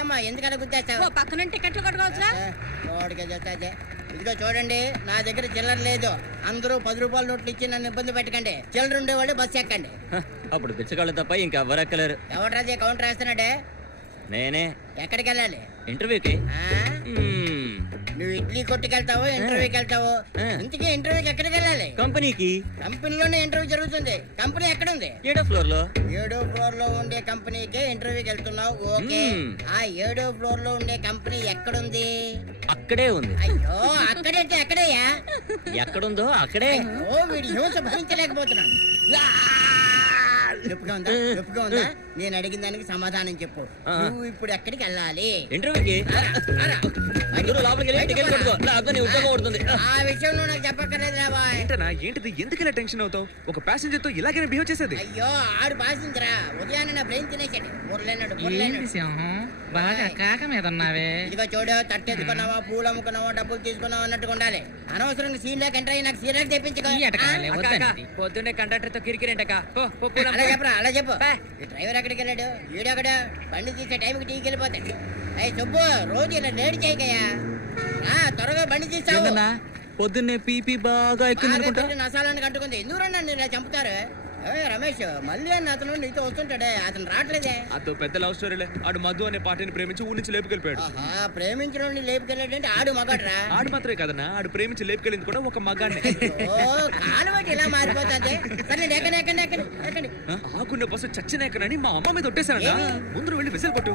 అమ్మ ఎందుకలా గుర్తేస్తావు పక్కన టికెట్లు కొట్టుకోవచ్చురా రోడ్డుకి చేస్తాదే ఇదిగో చూడండి నా దగ్గర చిల్లర లేదు. అందరూ పది రూపాయల నోట్లు ఇచ్చి నన్ను ఇబ్బంది పెట్టకండి. చిల్లర ఉండేవాళ్ళు బస్సు ఎక్కండి. అప్పుడు బిచ్చగాళ్ళు తప్ప ఇంకెవ్వరు ఎక్కలేరు. ఎవడ్రాదే కౌంటర్ వేస్తున్నాడే నేనే. ఎక్కడికి వెళ్ళాలి ఇంటర్వ్యూకి నువ్వు ఇడ్లీ కొట్టుకెళ్తావు ఇంటర్వ్యూకి వెళ్తావు. ఇంతకీ ఇంటర్వ్యూకి ఎక్కడికి వెళ్ళాలి కంపెనీకి? కంపెనీలోనే ఇంటర్వ్యూ జరుగుతుంది. కంపెనీ ఎక్కడుంది? ఏడో ఫ్లోర్లో ఏడో ఫ్లోర్లో ఉండే కంపెనీకే ఇంటర్వ్యూకి వెళ్తున్నావు. ఓకే. ఆ ఏడో ఫ్లోర్లో ఉండే కంపెనీ ఎక్కడుంది? అక్కడే ఉంది. అయ్యో అక్కడంటే ఎక్కడయ్యా? ఎక్కడుందో అక్కడే. ఓ వీడి హింస భరించలేకపోతున్నాను ఉందా? ఉందా? నేను అడిగిన దానికి సమాధానం చెప్పు. నువ్వు ఇప్పుడు ఎక్కడికి వెళ్ళాలి? ఇంటర్వ్యూకి? అరా, అరా. అందరూ లోపలికి వెళ్ళి టికెట్ కొట్టుకో. లేకపోతే నీ ఉద్యోగం పడుతుంది ఆ విషయం నువ్వు నాకు చెప్పక్కర్లేదు ఏంటన్నా ఏంటిది? ఎందుకు ఇలా టెన్షన్ అవుతావు? ఒక ప్యాసింజర్తో ఇలాగైనా బిహేవ్ చేసేది? అయ్యో ఆడు బాసిందిరా ఉదయాన్నే నా బ్రెయిన్ తినేసాడు మురలేనాడు మురలేనాడు ఏంటి సింహం? బాగా కాక మీద ఉన్నావే. ఇదిగో చూడు తట్టెత్తుకున్నావా పూలు అమ్ముకున్నావా డబ్బులు తీసుకున్నావా అన్నట్టుగా ఉండాలి. అనవసరంగా సీన్ లేక ఎంటర్ అయ్యి నాకు తెప్పించుకో. ఎటకాలే ఆ? వద్దండి. పొద్దున్నే కండక్టర్తో పో, పో, అలా చెప్పరా అలా చెప్పు. డ్రైవర్ ఎక్కడికి వెళ్ళాడు? వీడొకడు బండి తీసే టైంకి టీకి వెళ్ళిపోతాడు. అయ్యి సుబ్బు రోజు ఇలా లేట్ చేయకయ్యా. ఆ, త్వరగా బండి తీసావు. ఏందన్నా? పొద్దున్నే పీపీ బాగా ఎక్కింది నసాలని కట్టుకుంది ఎందుకు రండి ఇలా చంపుతారు? రమేష్ మళ్ళీ అన్న అతను నీతో వస్తుంటాడే. అతను రావట్లేదే. అదో పెద్ద లవ్ స్టోరీలే ఆడు మధు అనే పార్టీని ప్రేమించి ఊరి నుంచి లేపుకెళ్ళిపోయాడు. ప్రేమించిన లేపుకెళ్ళాడంటే ఆడు మగడ్రా. ఆడు మాత్రమే కదన్నా ఆడు ప్రేమించి లేపుకెళ్ళింది కూడా ఒక మగాన్ని ఓ కాలు బట్టి ఇలా మారిపోతుంది. సరే ఎక్కండి ఎక్కండి ఎక్కండి ఆకున్న బస్సు చచ్చినాకనని మా అమ్మ మీద ఒట్టేశానంట ముందు వెళ్ళి విసిల్ కొట్టు.